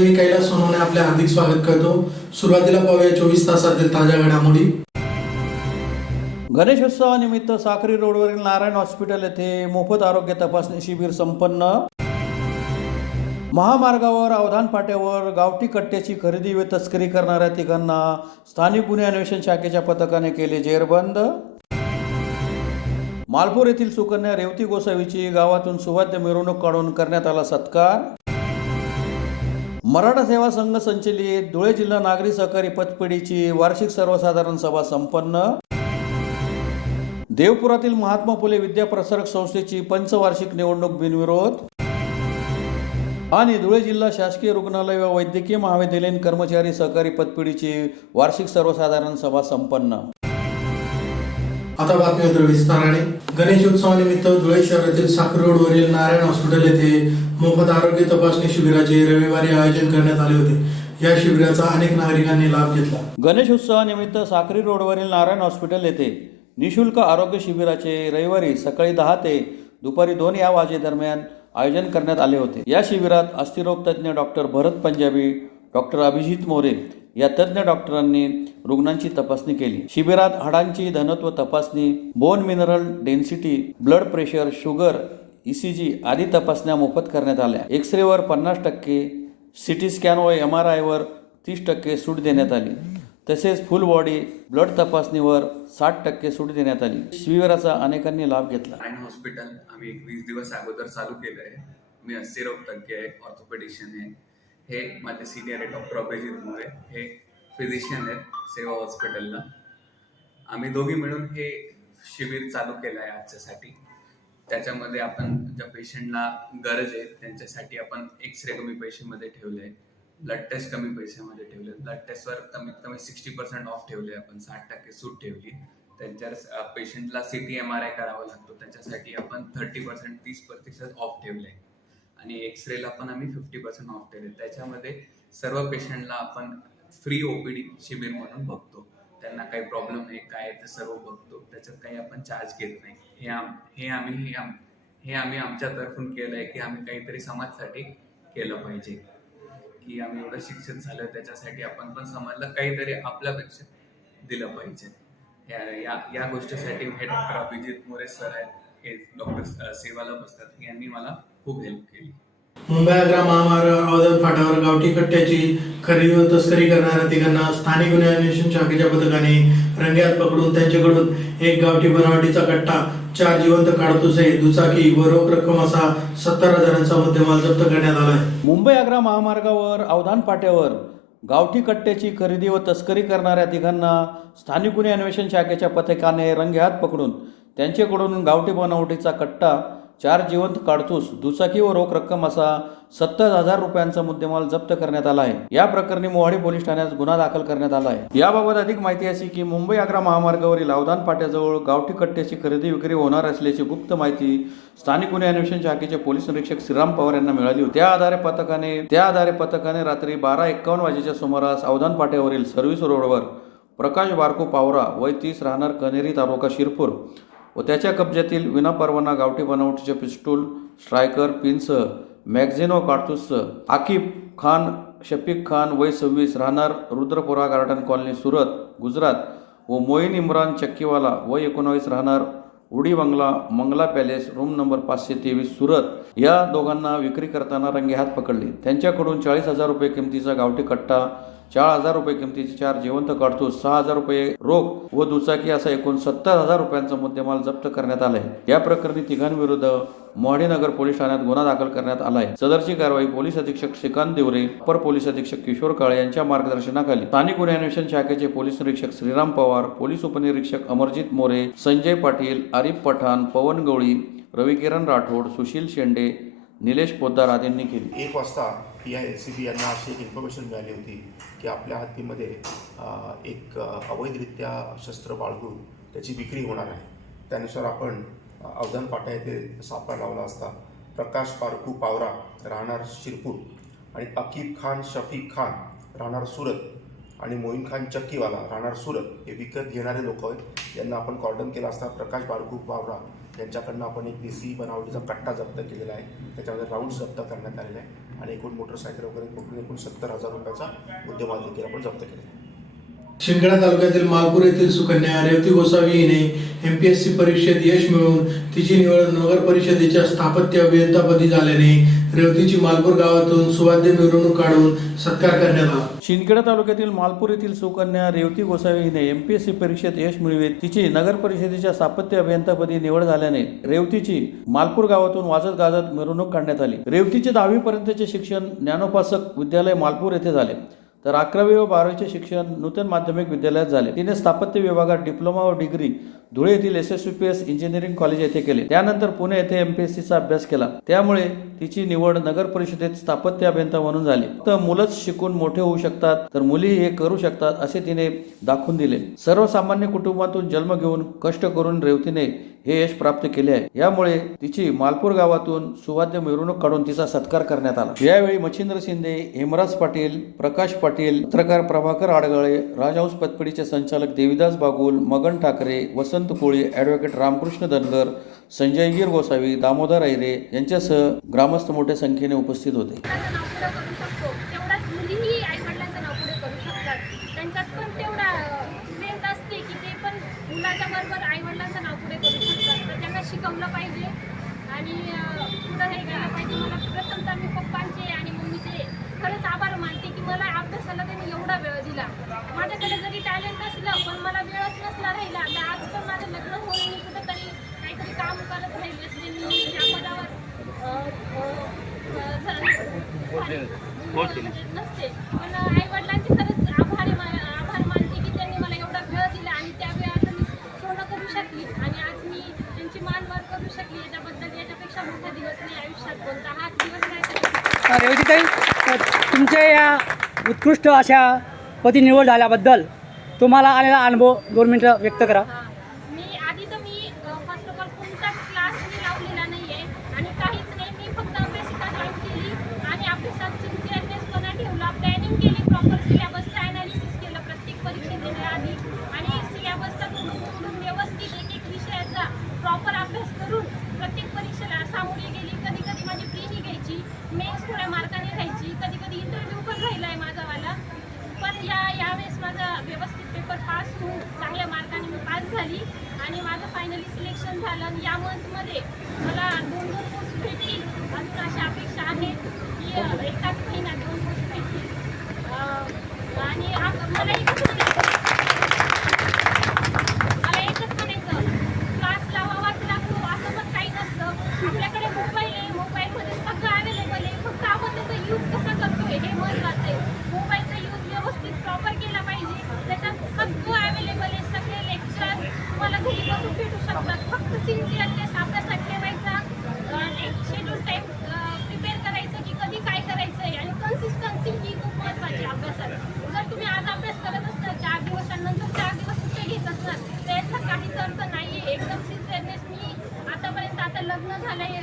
माझे मी कैलास सोनवणे आपले हार्दिक स्वागत करतो। सुरुवातीला पाहूया 24 तासातील ताज्या घडामोडी। गणेशोत्सवानिमित्त साक्री रोडवरील नारायण हॉस्पिटल येथे मोफत आरोग्य तपासणी शिबिर संपन्न। महामार्गावर अवधान फाट्यावर गावठी कट्ट्याची खरेदी व तस्करी करणाऱ्या तिघांना स्थानिक गुन्हे अन्वेषण शाखेच्या पथकाने केले जेरबंद। मालपूर येथील सुकन्या रेवती गोसावीची गावातून सुवाद्य मिरवणूक काढून करण्यात आला सत्कार। मराठा सेवा संघ संचलित धुळे जिल्हा नागरी सहकारी पतपेढीची वार्षिक सर्वसाधारण सभा संपन्न। देवपुरातील महात्मा फुले विद्याप्रसारक संस्थेची पंचवार्षिक निवडणूक बिनविरोध। आणि धुळे जिल्हा शासकीय रुग्णालय व वैद्यकीय महाविद्यालयीन कर्मचारी सहकारी पतपेढीची वार्षिक सर्वसाधारण सभा संपन्न। आता बातमी विस्ताराने। गणेशोत्सवानिमित्त धुळे शहरातील साक्री रोडवरील नारायण हॉस्पिटल येथे मोफत आरोग्य तपासणी शिबिराचे रविवारी आयोजन करण्यात आले होते। या शिबिराचा अनेक नागरिकांनी लाभ घेतला। गणेशोत्सवानिमित्त साक्री रोडवरील नारायण हॉस्पिटल येथे निशुल्क आरोग्य शिबिराचे रविवारी सकाळी 10 ते दुपारी 2 या वाजेदरम्यान आयोजन करण्यात आले होते। या शिबिरात अस्थिरोग तज्ज्ञ डॉक्टर भरत पंजाबी, डॉक्टर अभिजित मोरे या तज्ज्ञ डॉक्टरांनी रुग्णांची तपासणी केली। शिबिरात हाडांची घनत्व तपासणी, bone mineral density, blood pressure, sugar, ECG आदी तपासण्या मोफत करण्यात आल्या। एक्सरेवर 50%, CT स्कॅन व MRI वर 30% सूट देण्यात आली। तसेच फुल बॉडी ब्लड तपासणीवर 60% सूट देण्यात आली। शिबिराचा अनेकांनी लाभ घेतला। नारायण हॉस्पिटल आम्ही 20 दिवस अगोदर चालू केलं आहे। मी अस्थिरोग तज्ञ आहे, ऑर्थोपेडिशियन आहे। हे माझे सिनियर आहे डॉक्टर अभिजित मोरे, हे फिजिशियन आहेत सेवा हॉस्पिटलला। आम्ही दोघी मिळून हे शिबिर चालू केलं आहे आजच्यासाठी। त्याच्यामध्ये आपण ज्या पेशंटला गरज आहे त्यांच्यासाठी आपण एक्सरे कमी पैशामध्ये ठेवले, ब्लड टेस्ट कमी पैशामध्ये ठेवले, ब्लड टेस्टवर कमीत कमी 60% ऑफ ठेवले, आपण 60% सूट ठेवली। त्यांच्या पेशंटला CT MRI करावा लागतो, त्याच्यासाठी आपण 30% ऑफ ठेवले आणि एक्सरेला पण आम्ही 50% ऑफ ठेवले। त्याच्यामध्ये सर्व पेशंटला आपण फ्री OPD शिबिर म्हणून बघतो। त्यांना काही प्रॉब्लेम आहे काय ते सर्व बघतो, त्याच्यात काही आपण चार्ज घेत नाही। हे आम्ही आमच्यातर्फून केलं आहे की आम्ही काहीतरी समाजासाठी केलं पाहिजे, की आम्ही एवढं शिक्षित झालं त्याच्यासाठी आपण पण समाजाला काहीतरी आपल्यापेक्षा दिलं पाहिजे। या गोष्टीसाठी हे डॉक्टर अभिजित मोरे सर आहेत, हे डॉक्टर सेवाला बसतात, यांनी मला खूप हेल्प केली। मुंबई आग्रा महामार्गावर अवधान फाट्यावर गावठी कट्ट्याची खरेदी व तस्करी करणाऱ्या तिघांना स्थानिक गुन्हे अन्वेषण शाखेच्या पथकाने रंगेहात पकडून त्यांच्याकडून एक गावठी बनावटीचा कट्टा, 4 जिवंत काडतुसे, दुचाकी व रोख रक्कम असा 70,000चा मुद्देमाल जप्त करण्यात आला आहे। मुंबई आग्रा महामार्गावर अवधान फाट्यावर गावठी कट्ट्याची खरेदी व तस्करी करणाऱ्या तिघांना स्थानिक गुन्हे अन्वेषण शाखेच्या पथकाने रंगेहात पकडून त्यांच्याकडून गावठी बनावटीचा कट्टा, 4 जिवंत काडतूस, दुचाकी व रोख रक्कम असा 70,000 रुपयांचा मुद्देमाल जप्त करण्यात आला आहे। या प्रकरणी मोहाडी पोलीस ठाण्यात गुन्हा दाखल करण्यात आला आहे। याबाबत अधिक माहिती अशी की मुंबई आग्रा महामार्गावरील अवधान फाट्याजवळ गावठी कट्ट्याची खरेदी विक्री होणार असल्याची गुप्त माहिती स्थानिक गुन्हे अन्वेषण शाखेचे पोलीस निरीक्षक श्रीराम पवार यांना मिळाली होती। त्या आधारे पथकाने रात्री 12:51 वाजेच्या सुमारास अवधान फाट्यावरील सर्व्हिस रोडवर प्रकाश बारको पावरा वय 30 राहणार कनेरी तालुका शिरपूर व त्याच्या कब्जातील विनापरवाना गावठी बनावटीचे पिस्टूल, स्ट्रायकर, पिनसह मॅगझिन व काडतूससह आकिब खान शफीक खान वय 26 राहणार रुद्रपुरा गार्डन कॉलनी सुरत गुजरात व मोईन इम्रान चक्कीवाला वय 19 राहणार उडी बंगला Mangala palace room number 523 Surat या दोघांना विक्री करताना रंगेहात पकडले। त्यांच्याकडून 40,000 रुपये किमतीचा गावठी कट्टा, 4,000 रुपये किमतीचे 4 जिवंत काडतूस, 6,000 रुपये रोख व दुचाकी असा एकूण 70,000 रुपयांचा मुद्देमाल जप्त करण्यात आला आहे। या प्रकरणी तिघांविरुद्ध मोहाडी नगर पोलीस ठाण्यात गुन्हा दाखल करण्यात आला आहे। सदरची कारवाई पोलीस अधीक्षक श्रीकांत देवरे, अपर पोलीस अधीक्षक किशोर काळे यांच्या मार्गदर्शनाखाली स्थानिक गुन्हे अन्वेषण शाखेचे पोलीस निरीक्षक श्रीराम पवार, पोलीस उपनिरीक्षक अमरजित मोरे, संजय पाटील, आरिफ पठाण, पवन गवळी, रविकिरण राठोड, सुशील शेंडे, निलेश पोद्दार आदींनी केली। 1 वाजता PI-LCB यांना अशी एक इन्फॉर्मेशन मिळाली होती की आपल्या हद्दीमध्ये एक अवैधरित्या शस्त्र बाळगून त्याची विक्री होणार आहे। त्यानुसार आपण अवधान फाटा येथे सापळा लावला असता प्रकाश बारकू पावरा राहणार शिरपूर आणि अकीब खान शफीक खान राहणार सुरत आणि मोईन खान चक्कीवाला राहणार सुरत हे विकत घेणारे लोक आहेत। यांना आपण कॉर्डन केला असता प्रकाश बारकू पावरा यांच्याकडनं आपण एक देशी बनावटीचा कट्टा जप्त केलेला आहे, त्याच्यामध्ये राऊंड जप्त करण्यात आलेला आहे आणि एकूण मोटरसायकल वगैरे पकडून एकूण 70,000 रुपयाचा मुद्देमाल देखील आपण जप्त केला. शिंदखेडा तालुक्यातील मालपूर येथील सुकन्या रेवती गोसावी हिने MPSC परीक्षेत यश मिळवून तिची निवड नगर परिषदेच्या स्थापत्य अभियंतापदी झाल्याने रेवतीची मालपूर गावातून सुवाद्य मिरवणूक काढून सत्कार करण्यात आला. शिंदखेडा तालुक्यातील मालपूर येथील सुकन्या रेवती गोसावी हिने MPSC परीक्षेत यश मिळवित तिची नगर परिषदेच्या स्थापत्य अभियंतापदी निवड झाल्याने रेवतीची मालपूर गावातून वाजत गाजत मिरवणूक काढण्यात आली. रेवतीचे 10वी पर्यंतचे शिक्षण ज्ञानोपासक विद्यालय मालपूर येथे झाले, तर 11वी व 12वीचे शिक्षण नूतन माध्यमिक विद्यालयात झाले. तिने स्थापत्य विभागात डिप्लोमा व डिग्री धुळे येथील SSVPS इंजिनिअरिंग कॉलेज येथे केले. त्यानंतर पुणे येथे MPSCचा अभ्यास केला. त्यामुळे तिची निवड नगर परिषदेत स्थापत्य अभियंता म्हणून झाली. तर मुलंच शिकून मोठे होऊ शकतात, तर मुली हे करू शकतात असे तिने दाखवून दिले. सर्वसामान्य कुटुंबातून जन्म घेऊन कष्ट करून रेवतीने हे यश प्राप्त केले आहे. यामुळे तिची मालपूर गावातून सुवाद्य मिरवणूक काढून तिचा सत्कार करण्यात आला. यावेळी मच्छिंद्र शिंदे, हेमराज पाटील, प्रकाश पाटील, पत्रकार प्रभाकर आडगळे, राजहंस पतपेढीचे संचालक देविदास बागुल, मगन ठाकरे, वसंत कोळी, ॲडव्होकेट रामकृष्ण धनगर, संजय गिर गोसावी, दामोदर ऐरे यांच्यासह ग्रामस्थ मोठ्या संख्येने उपस्थित होते. तेवढाच मुलीही आई वडिलांचं नाव पुढे करू शकतात. त्यांच्यात पण तेवढा स्ट्रेंथ असते की ते पण मुलाच्या बरोबर आई वडिलांचं नाव पुढे करू शकतात. तर त्यांना शिकवलं पाहिजे आणि पुढं हे करायला पाहिजे. मला प्रथमतः मी पप्पांचे आणि मम्मीचे खरंच आभार मानते की मला अभ्यासाला त्यांनी एवढा वेळ दिला. माझ्याकडे जरी टॅलेंट असलं पण मला वेळच नसला राहिला तर आज पण माझं लग्न होऊन मी कुठेतरी काहीतरी काम करत राहिले असते. मी ह्या पदावर नसते. पण आई वडिलांचे खरंच आभार मानते की त्यांनी मला एवढा वेळ दिला आणि त्या वेळाचं मी सोनं करू शकली आणि आज मी त्यांची मान वर करू शकली. याच्यापेक्षा मोठा दिवस मी आयुष्यात कोणता हाच दिवस नाही. रेवतीताई, तुमच्या या उत्कृष्ट अशा पदी निवड झाल्याबद्दल तुम्हाला आलेला अनुभव 2 मिनिटं व्यक्त करा. मी फर्स्ट ऑफ ऑल कोणताच क्लास मी लावलेला नाही आहे आणि काहीच नाही. मी फक्त अभ्यासिका जॉईन केली आणि अभ्यासात सिन्सिअरनेसपणा ठेवला, प्लॅनिंग केली, प्रॉपर सिलेबसचं ॲनालिसिस केलं प्रत्येक परीक्षे देण्याआधी आणि सिलेबसचा तोडून व्यवस्थित एक एक विषयाचा प्रॉपर अभ्यास करून प्रत्येक परीक्षेला सामोरी गेली. कधी कधी माझी प्री निघायची, मेन्स थोड्या मार्काने राहायची, कधी कधी इंटरव्ह्यू पण राहिला आहे माझावाला. पण यावेळेस माझा व्यवस्थित पेपर पास होऊन चांगल्या मार्काने मी पास झाली आणि माझं फायनली सिलेक्शन झालं. आणि या मंथमध्ये मला 2 पोस्ट भेटतील अजून अशा अपेक्षा आहेत की एकाच महिन्यात 2 पोस्ट भेटतील. आणि मला एकच म्हणायचं, क्लास लावावाच लागतो असं पण काही नसतं. आपल्याकडे मोबाईल आहे, मोबाईलमध्ये सगळं अवेलेबल आहे, फक्त आपण त्याचा यूज कसा करतोय हे महत्त्वाचं आहे. मोबाईलचा यूज व्यवस्थित प्रॉपर केला पाहिजे. त्याच्यात सगळं अवेलेबल आहे, सगळे लेक्चर तुम्हाला घरी बसून भेटू शकतात. फक्त सिन्सिअरनेस अभ्यासात ठेवायचा, एक शेड्यूल टाईम प्रिपेअर करायचं की कधी काय करायचं आहे आणि कन्सिस्टन्सी ही खूप महत्त्वाची आहे अभ्यासात. जर तुम्ही आज अभ्यास करत असता 4 दिवसांनंतर 4 दिवस सुट्टे घेत असणार तर याचा काहीच अर्थ नाही आहे. एकदम सिन्सिअरनेस. मी आतापर्यंत आता लग्न झालं आहे,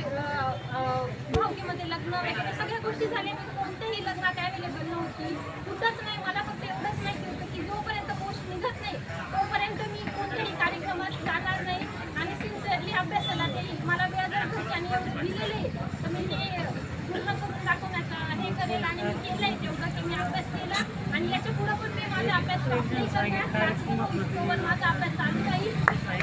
भावकीमध्ये लग्न वगैरे सगळ्या गोष्टी झाल्या. मी कोणत्याही लग्नात अवेलेबल नव्हती, कुठंच नाही. मला फक्त एवढंच माहिती होतं की जोपर्यंत पोस्ट निघत नाही तोपर्यंत मी कोणत्याही कार्यक्रमात जाणार नाही आणि सिन्सिअरली अभ्यासाला ते मला वेळ जर घरच्यांनी एवढं दिलेलं आहे तर मी ते पूर्ण करून दाखवण्याचा हे करेल. आणि मी केलं आहे तेवढं की मी अभ्यास केला आणि याच्या पुढं पण मी माझा अभ्यास नाही करणार. माझा अभ्यास चालू राहील.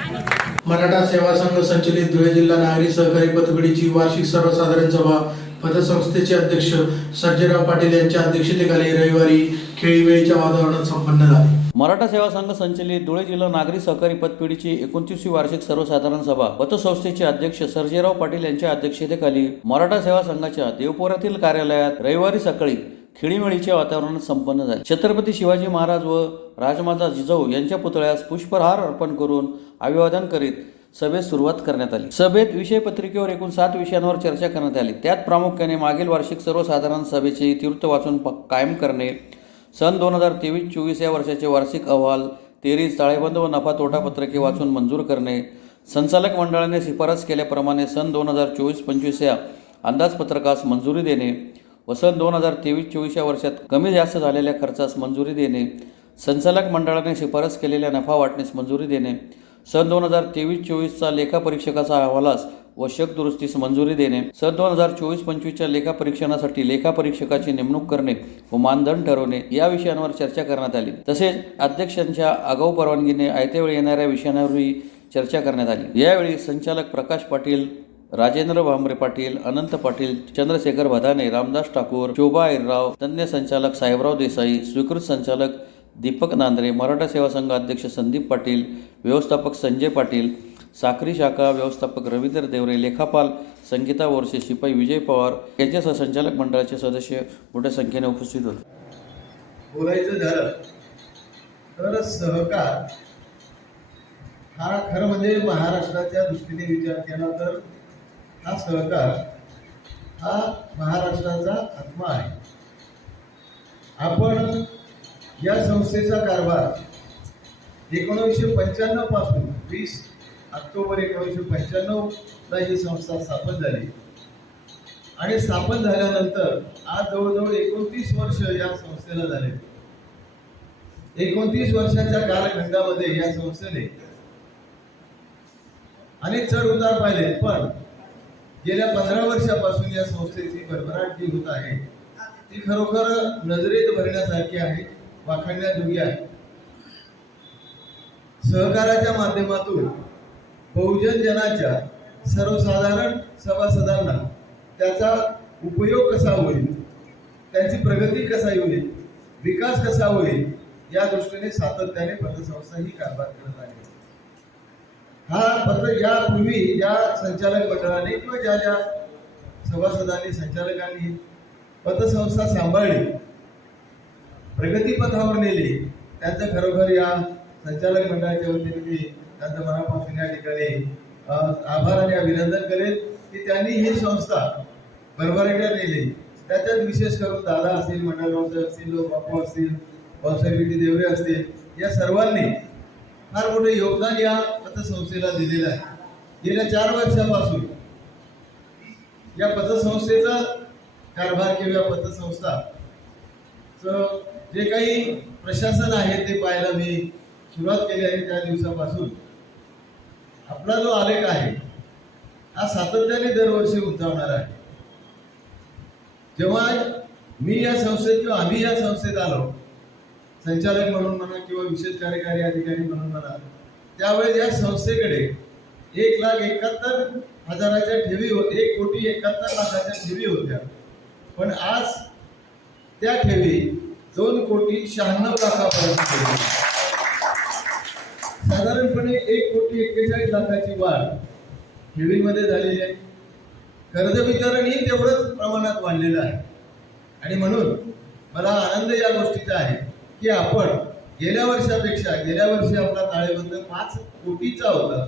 आणि मराठा सेवा संघ संचलित धुळे जिल्हा नागरी सहकारी पतपेढीची वार्षिक सर्वसाधारण सभा पतसंस्थेचे अध्यक्ष सर्जेराव पाटील यांच्या अध्यक्षतेखाली रविवारी खेळीमेळीच्या वातावरणात संपन्न झाली. मराठा सेवा संघ संचलित धुळे जिल्हा नागरी सहकारी पतपेढीची 29वी वार्षिक सर्वसाधारण सभा पतसंस्थेचे अध्यक्ष सर्जेराव पाटील यांच्या अध्यक्षतेखाली मराठा सेवा संघाच्या देवपोरातील कार्यालयात रविवारी सकाळी खेळीमेळीच्या वातावरणात संपन्न झाली. छत्रपती शिवाजी महाराज व राजमाता जिजाऊ यांच्या पुतळ्यास पुष्पहार अर्पण करून अभिवादन करीत सभेत सुरुवात करण्यात आली. सभेत विषय पत्रिकेवर एकूण 7 विषयांवर चर्चा करण्यात आली. त्यात प्रामुख्याने मागील वार्षिक सर्वसाधारण सभेचे इतिवृत्त वाचून कायम करणे, सन 2023-24 या वर्षाचे वार्षिक अहवाल, 13 ताळेबंद व नफा तोटा पत्रके वाचून मंजूर करणे, संचालक मंडळाने शिफारस केल्याप्रमाणे सन 2024-25 या अंदाजपत्रकास मंजुरी देणे व सन 2023-24 या वर्षात कमी जास्त झालेल्या खर्चास मंजुरी देणे, संचालक मंडळाने शिफारस केलेल्या नफा वाटणीस मंजुरी देणे, सन 2023-24चा लेखापरीक्षकाचा अहवालास व शक दुरुस्तीस मंजुरी देणे, सन 2024-25च्या लेखापरीक्षणासाठी लेखापरीक्षकाची नेमणूक करणे व मानदंड ठरवणे या विषयांवर चर्चा करण्यात आली. तसेच अध्यक्षांच्या आगाऊ परवानगीने आयत्या वेळी येणाऱ्या विषयांवरही चर्चा करण्यात आली. यावेळी संचालक प्रकाश पाटील, राजेंद्र भांबरे पाटील, अनंत पाटील, चंद्रशेखर भदाने, रामदास ठाकूर, शोभा आहिरराव, तज्ञ संचालक साहेबराव देसाई, स्वीकृत संचालक दीपक नांद्रे, मराठा सेवा संघ अध्यक्ष संदीप पाटील, व्यवस्थापक संजय पाटील, साक्री शाखा व्यवस्थापक रवींद्र देवरे, लेखापाल संगीता बोरसे, शिपाई विजय पवार यांच्यासह संचालक मंडळाचे सदस्य मोठ्या संख्येने उपस्थित होते. बोलायचं झालं तर सहकार हा खरं म्हणजे महाराष्ट्राच्या दृष्टीने विचार केला तर हा सहकार हा महाराष्ट्राचा आत्मा आहे. आपण या संस्थेचा कारभार 1995 पासून 20 ऑक्टोबर 1995ला ही संस्था स्थापन झाली आणि स्थापन झाल्यानंतर आज जवळजवळ 29 वर्ष या संस्थेला झाले. 29 वर्षाच्या कालखंडामध्ये या संस्थेने अनेक चढ उतार पाहिले, पण गेल्या 15 वर्षापासून या संस्थेची भरभराट जी होत आहे ती खरोखर नजरेत भरण्यासारखी आहे, वाखाणण्याजोगी आहे. सहकाराच्या माध्यमातून बहुजन जनाच्या सर्वसाधारण सभासदांना त्याचा उपयोग कसा होईल, त्यांची प्रगती कसा होईल, विकास कसा होईल या दृष्टीने सातत्याने पतसंस्था ही कारभार करत आहे. हा यापूर्वी या संचालक मंडळाने किंवा ज्या ज्या सभासदांनी संचालकांनी पतसंस्था सांभाळली, प्रगतीपथावर नेली, त्यांचं खरोखर या संचालक मंडळाच्या वतीने मी त्यांचं मनापासून या ठिकाणी आभार आणि अभिनंदन करेल की त्यांनी ही संस्था भरभराटीला नेली. त्याच्यात विशेष करून दादा असतील, मंडळराव असतील, बापू असतील, भाऊसाहेब देवरे असतील, या सर्वांनी फार मोठे योगदान या पतसंस्थेला दिलेलं आहे. गेल्या 4 वर्षापासून या पतसंस्थेचा कारभार किंवा पतसंस्था जे काही प्रशासन आहे ते पाहायला मी सुरुवात केली आहे. त्या दिवसापासून आपला जो आलेख आहे हा सातत्याने दरवर्षी उंचावणार आहे. जेव्हा मी या संस्थेत किंवा आम्ही या संस्थेत आलो संचालक म्हणून म्हणा किंवा विशेष कार्यकारी अधिकारी म्हणून म्हणा, त्यावेळेस या संस्थेकडे 1,71,000च्या ठेवी 1,71,00,000च्या ठेवी होत्या, पण आज त्या ठेवी 2,96,00,000पर्यंत गेल्या. साधारणपणे 1,41,00,000ची वाढ ठेवीमध्ये झालेली आहे. कर्ज वितरणही तेवढंच प्रमाणात वाढलेलं आहे आणि म्हणून मला आनंद या गोष्टीचा आहे की आपण गेल्या वर्षी आपला ताळेबंद 5 कोटीचा होता,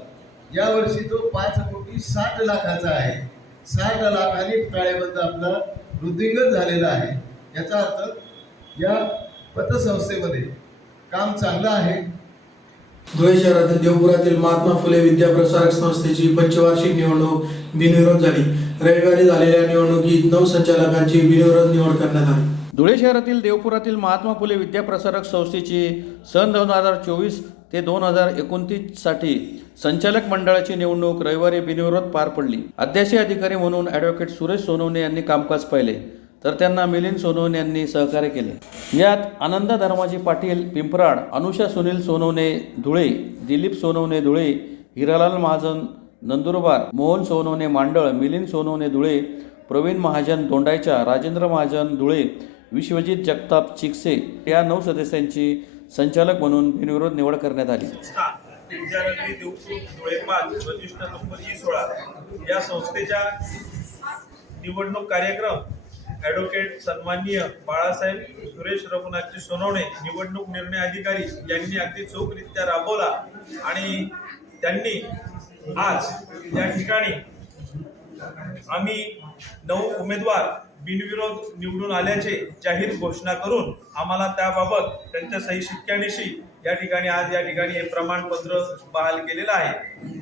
या वर्षी तो 5,60,00,000चा आहे. 60 लाखांनी ताळेबंद आपला वृद्धिंगत झालेला आहे. याचा अर्थ या पतसंस्थेमध्ये काम चांगलं आहे. धुळे शहरातील देवपुरातील महात्मा फुले विद्याप्रसारक संस्थेची पंचवार्षिक निवडणूक बिनविरोध झाली. रविवारी झालेल्या निवडणुकीत 9 संचालकांची बिनविरोध निवड करण्यात आली. धुळे शहरातील देवपुरातील महात्मा फुले विद्याप्रसारक संस्थेची सन 2024 ते 2029 साठी संचालक मंडळाची निवडणूक रविवारी बिनविरोध पार पडली. अध्याशी अधिकारी म्हणून ॲडव्होकेट सुरेश सोनवणे यांनी कामकाज पाहिले, तर त्यांना मिलिंद सोनवणे यांनी सहकार्य केले. यात आनंद धर्माजी पाटील पिंपराड, अनुषा सुनील सोनवणे धुळे, दिलीप सोनवणे धुळे, हिरालाल महाजन नंदुरबार, मोहन सोनवणे मांडळ, मिलिंद सोनवणे धुळे, प्रवीण महाजन दोंडाईचा, राजेंद्र महाजन धुळे, विश्वजित जगताप चिकसे या 9 सदस्यांची संचालक म्हणून बिनविरोध निवड करण्यात आली. विद्यानगरी देवपूर धुळे 5 वरिष्ठ नंबर E16 या संस्थेच्या निवडणूक कार्यक्रम ॲडव्होकेट सन्माननीय बाळासाहेब सुरेश रघुनाथजी सोनवणे निवडणूक निर्णय अधिकारी यांनी अगदी चोखरित्या राबवला आणि त्यांनी आज या ठिकाणी आम्ही 9 उमेदवार बिनविरोध निवडून आल्याचे जाहीर घोषणा करून आम्हाला त्याबाबत त्यांच्या सही शिक्क्यानिशी या ठिकाणी हे प्रमाणपत्र बहाल केलेलं आहे.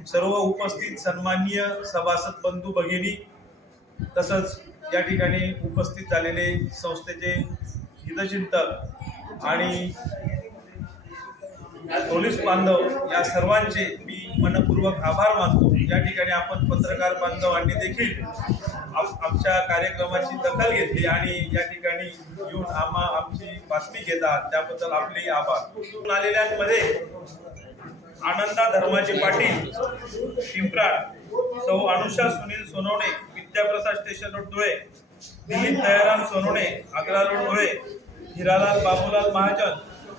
सर्व उपस्थित सन्माननीय सभासद बंधू भगिनी तसंच या ठिकाणी उपस्थित झालेले संस्थेचे हितचिंतक आणि पोलीस बांधव या सर्वांचे मी मनपूर्वक आभार मानतो. या ठिकाणी आपण पत्रकार बांधवांनी देखील आमच्या कार्यक्रमाची दखल घेतली आणि या ठिकाणी येऊन आमची बातमी घेतात, त्याबद्दल आपले आभार. आलेल्यांमध्ये आनंदा धर्माजी पाटील पिंपराड, सौ Anusha Sunil Sonawane Vidyaprasad station road Dhule, Dilip Dayaram Sonawane Agra road Dhule, Hiralal Babulal Mahajan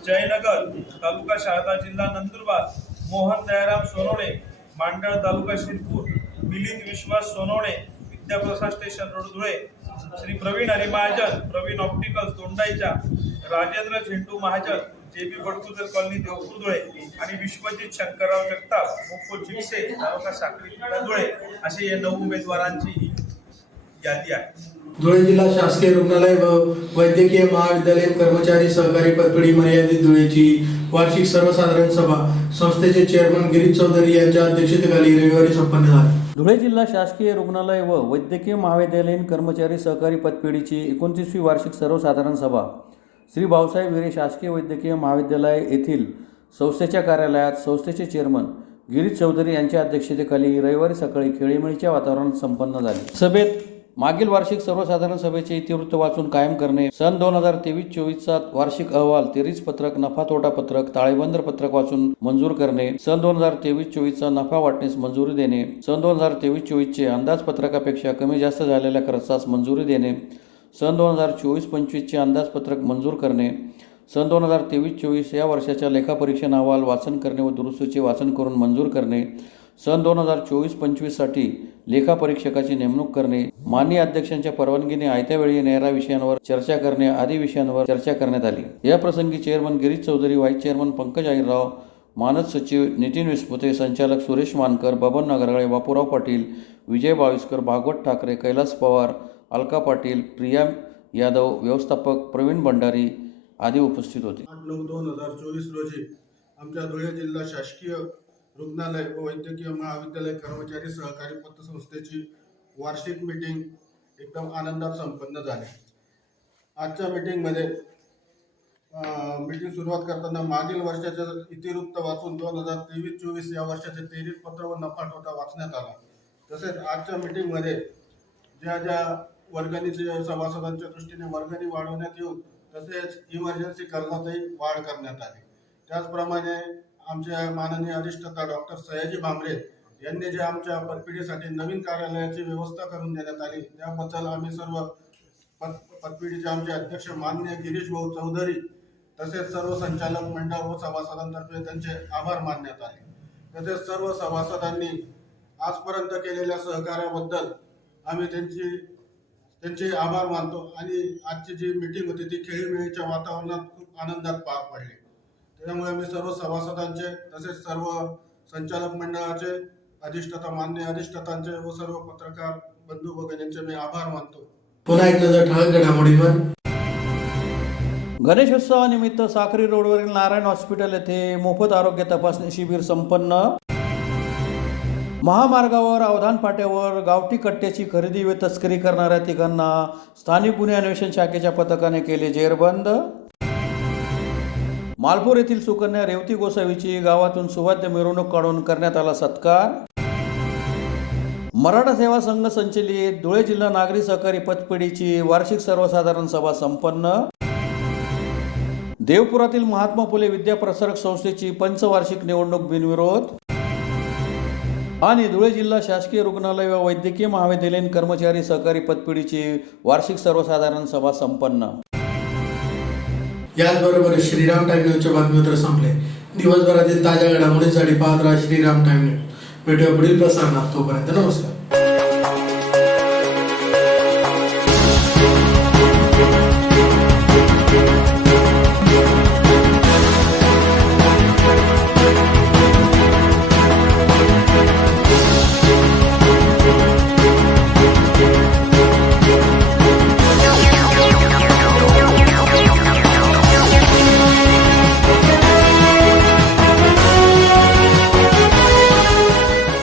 Jaynagar taluka Shahada जिल्हा Nandurbar, Mohan Dayaram Sonawane Mandal taluka Shirpur, Milind Vishwas Sonawane Vidyaprasad station road Dhule, Shri Pravin Hari Mahajan Pravin opticals दोंडाईच्या, राजेंद्र झेंडू महाजन जेबी बडकुजर कॉलनी देवपूर धुळे आणि विश्वजित शंकरराव जगताप मोको जिप्से तालुका साक्री धुळे असे या 9 उमेदवारांची ही यादी आहे. धुळे जिल्हा शासकीय रुग्णालय व वैद्यकीय महाविद्यालयीन कर्मचारी सहकारी पतपेढी मर्यादित धुळेची वार्षिक सर्वसाधारण सभा संस्थेचे चेअरमन गिरीश चौधरी यांच्या अध्यक्षतेखाली रविवारी संपन्न झाली. धुळे जिल्हा शासकीय रुग्णालय व वैद्यकीय महाविद्यालयीन कर्मचारी सहकारी पतपेढीची 29वी वार्षिक सर्वसाधारण सभा श्री भाऊसाहेब हिरे शासकीय वैद्यकीय महाविद्यालय येथील संस्थेच्या कार्यालयात संस्थेचे चेअरमन गिरीश चौधरी यांच्या अध्यक्षतेखाली रविवारी सकाळी खेळीमेळीच्या वातावरणात संपन्न झाली. सभेत मागील वार्षिक सर्वसाधारण सभेचे इतिवृत्त वाचून कायम करणे, सन 2023-24चा वार्षिक अहवाल, तेरीज पत्रक, नफा तोटा पत्रक, ताळेबंद पत्रक वाचून मंजूर करणे, सन 2023-24चा नफा वाटणीस मंजुरी देणे, सन 2023-24चे अंदाजपत्रकापेक्षा कमी जास्त झालेल्या खर्चास मंजुरी देणे, सन 2024-25चे अंदाजपत्रक मंजूर करणे, सन 2023-24 या वर्षाच्या लेखापरीक्षण अहवाल वाचन करणे व दुरुस्तीचे वाचन करून मंजूर करणे, सन 2024-25साठी लेखापरीक्षकाची नेमणूक करणे, माननीय अध्यक्षांच्या परवानगीने आयत्या वेळी येणाऱ्या विषयांवर चर्चा करणे आदी विषयांवर चर्चा करण्यात आली. या प्रसंगी chairman Girish Chaudhari, vice chairman Pankaj Ahirrao, मानद सचिव नितीन विस्पुते, संचालक सुरेश मानकर, बबन नगरगळे, बापूराव पाटील, विजय बाविस्कर, भागवत ठाकरे, कैलास पवार, अलका पाटील, प्रिया यादव, व्यवस्थापक प्रवीण भंडारी आदी उपस्थित होते. 8/9/2024 रोजी आमच्या धुळे जिल्हा शासकीय रुग्णालय व वैद्यकीय महाविद्यालय कर्मचारी सहकारी पतसंस्थेची वार्षिक मीटिंग एकदम आनंदात संपन्न झाली. आजच्या मीटिंगमध्ये मीटिंग सुरुवात करताना मागील वर्षाचं इतिवृत्त वाचून 2023-24 या वर्षाचे तेरीज पत्र व नफा तोटा वाचण्यात आला. तसेच आजच्या मीटिंगमध्ये ज्या वर्गणीच्या सभासदांच्या दृष्टीने वर्गणी वाढवण्यात येऊन तसेच इमर्जन्सी कर्जातही वाढ करण्यात आली. त्याचप्रमाणे आमच्या माननीय अधिष्ठाता डॉक्टर सयाजी भांबरे यांनी जे आमच्या पतपेढीसाठी नवीन कार्यालयाची व्यवस्था करून देण्यात आली त्याबद्दल आम्ही सर्व पतपेढीचे आमचे अध्यक्ष माननीय गिरीश भाऊ चौधरी तसेच सर्व संचालक मंडळ व सभासदांतर्फे त्यांचे आभार मानण्यात आले. तसेच सर्व सभासदांनी आजपर्यंत केलेल्या सहकार्याबद्दल आम्ही त्यांचे आभार मानतो आणि आजची जी मीटिंग होती ती खेळीमेळीच्या वातावरणात खूप आनंदात पार पडली. त्यामुळे मी सर्व सभासदांचे तसेच सर्व संचालक मंडळाचे अधिष्ठाता मान्य अधिष्ठातांचे व सर्व पत्रकार बंधू भगिनींचे मी आभार मानतो. पुन्हा एक नजर ठळक घडामोडींवर. गणेशोत्सवानिमित्त साक्री रोडवरील नारायण हॉस्पिटल येथे मोफत आरोग्य तपासणी शिबिर संपन्न. महामार्गावर अवधान फाट्यावर गावठी कट्ट्याची खरेदी व तस्करी करणाऱ्या तिघांना स्थानिक गुन्हे अन्वेषण शाखेच्या पथकाने केले जेरबंद. मालपूर येथील सुकन्या रेवती गोसावीची गावातून सुवाद्य मिरवणूक काढून करण्यात आला सत्कार. मराठा सेवा संघ संचलित धुळे जिल्हा नागरी सहकारी पतपेढीची वार्षिक सर्वसाधारण सभा संपन्न. देवपुरातील महात्मा फुले विद्याप्रसारक संस्थेची पंचवार्षिक निवडणूक बिनविरोध. आणि धुळे जिल्हा शासकीय रुग्णालय व वैद्यकीय महाविद्यालयीन कर्मचारी सहकारी पतपेढीची वार्षिक सर्वसाधारण सभा संपन्न. याचबरोबर श्रीराम टाइम न्यूजच्या बातमीपत्र संपले. दिवसभरातील ताज्या घडामोडींसाठी पाहत राहा श्रीराम टाइम न्यूज. भेटूया पुढील प्रसारणात. तोपर्यंत नमस्कार.